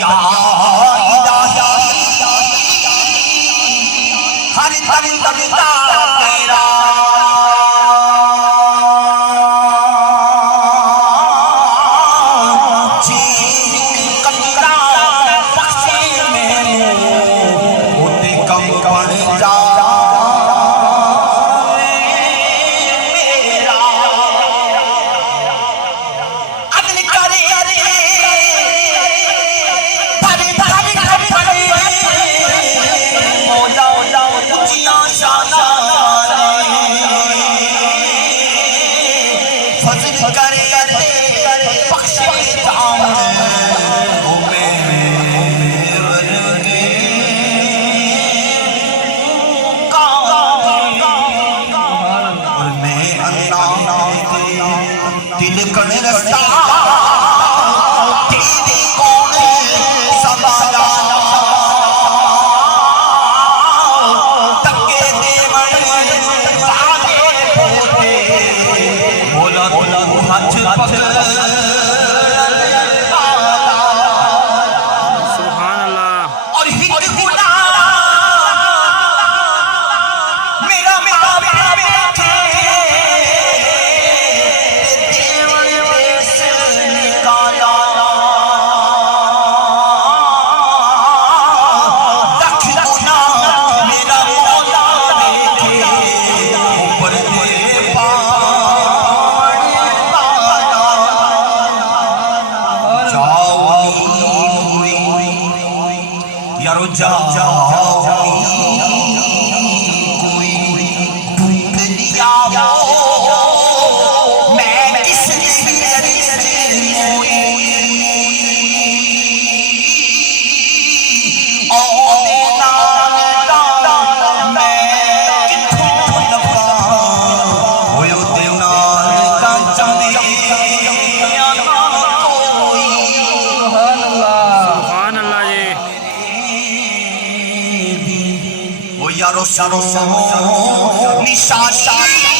या इलाही हर दम दमदा तेरा जी कतरा बख्शे मैनू होते कम बन जा दिल कण रस्ता तेरे कौन संभाला तके देवन सादे होते बोला बोला हाथ पकड़ सुभान अल्लाह और हित गुना मेरा मेरा बैठे यारो जा कोई ढूंढ लिया वो मैं किस यारो शानो निशा शानी